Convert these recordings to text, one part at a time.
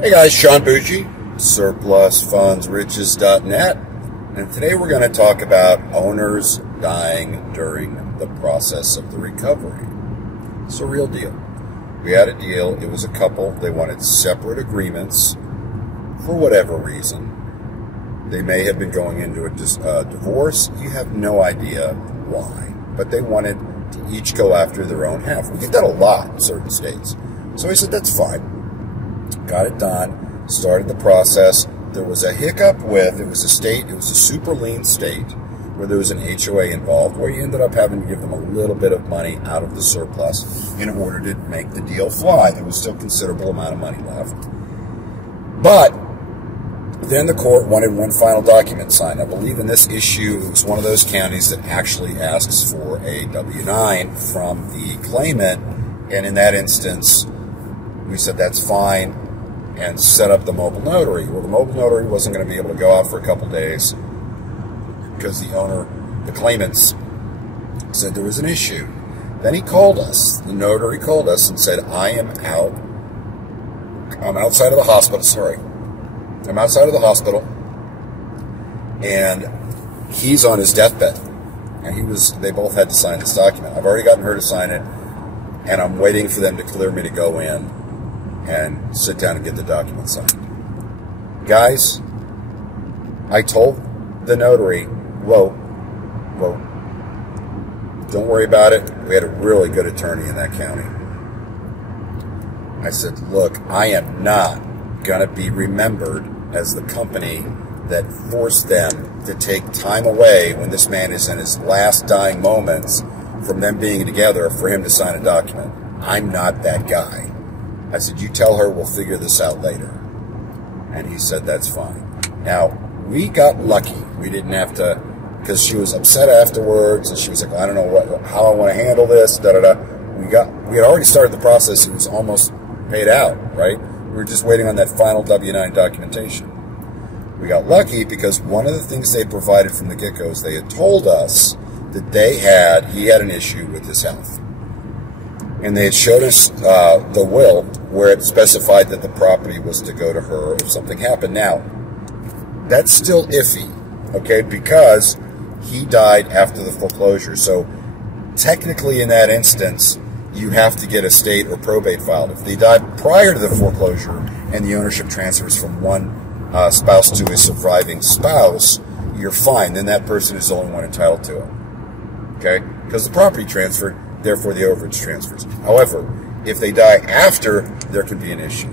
Hey guys, Sean Bucci, surplusfundsriches.net, and today we're going to talk about owners dying during the process of the recovery. It's a real deal. We had a deal. It was a couple. They wanted separate agreements for whatever reason. They may have been going into a divorce. You have no idea why, but they wanted to each go after their own half. We get that a lot in certain states. So I said, that's fine. Got it done, started the process. There was a hiccup with, it was a super lean state where there was an HOA involved, where you ended up having to give them a little bit of money out of the surplus in order to make the deal fly. There was still a considerable amount of money left. But then the court wanted one final document signed. I believe in this issue, it was one of those counties that actually asks for a W-9 from the claimant, and in that instance, we said that's fine and set up the mobile notary. Well, the mobile notary wasn't going to be able to go out for a couple days because the claimants said there was an issue. Then he called us, the notary called us and said, I'm outside of the hospital, I'm outside of the hospital, and he's on his deathbed. And they both had to sign this document. I've already gotten her to sign it, and I'm waiting for them to clear me to go in and sit down and get the document signed. Guys, I told the notary, whoa, don't worry about it. We had a really good attorney in that county. I said, look, I am not going to be remembered as the company that forced them to take time away when this man is in his last dying moments from them being together for him to sign a document. I'm not that guy. I said, you tell her we'll figure this out later. And he said, that's fine. Now, we got lucky. We didn't have to, because she was upset afterwards, and she was like, I don't know how I want to handle this, da-da-da. We had already started the process. It was almost paid out, right? We were just waiting on that final W-9 documentation. We got lucky because one of the things they provided from the get-go is they had told us that he had an issue with his health. And they had showed us the will where it specified that the property was to go to her if something happened. Now, that's still iffy, okay, because he died after the foreclosure. So technically in that instance, you have to get estate or probate filed. If they died prior to the foreclosure and the ownership transfers from one spouse to a surviving spouse, you're fine. Then that person is the only one entitled to it, okay, because the property transferred, therefore the overage transfers. However, if they die after, there could be an issue.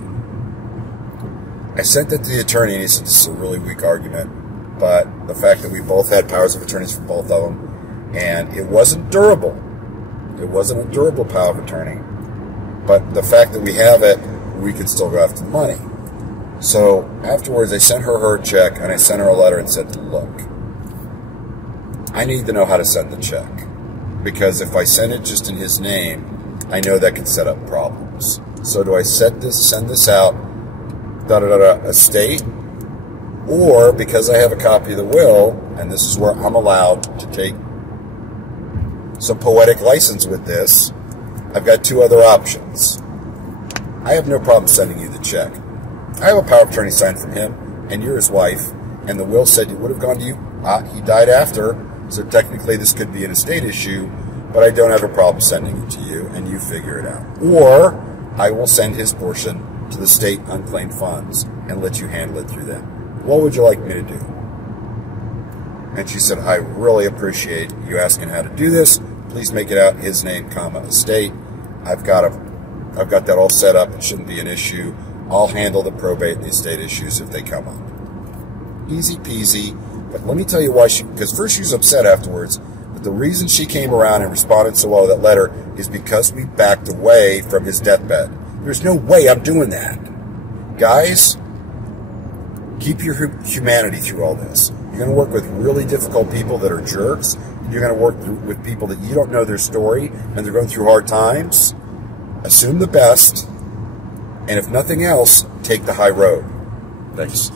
I sent that to the attorney, and he said, this is a really weak argument, but the fact that we both had powers of attorneys for both of them, and it wasn't durable. It wasn't a durable power of attorney, but the fact that we have it, we can still go after the money. So afterwards, I sent her check, and I sent her a letter and said, look, I need to know how to send the check. Because if I send it just in his name, I know that could set up problems. So do I send this out, estate, or because I have a copy of the will, and this is where I'm allowed to take some poetic license with this, I've got two other options. I have no problem sending you the check. I have a power of attorney signed from him, and you're his wife, and the will said it would have gone to you. He died after. So technically this could be an estate issue, but I don't have a problem sending it to you, and you figure it out. Or I will send his portion to the state unclaimed funds and let you handle it through them. What would you like me to do? And she said, I really appreciate you asking how to do this. Please make it out his name, estate. I've got that all set up. It shouldn't be an issue. I'll handle the probate and the estate issues if they come up. Easy peasy. But let me tell you why because first she was upset afterwards, but the reason she came around and responded so well to that letter is because we backed away from his deathbed. There's no way I'm doing that. Guys, keep your humanity through all this. You're going to work with really difficult people that are jerks. You're going to work with people that you don't know their story, and they're going through hard times. Assume the best, and if nothing else, take the high road. Thanks.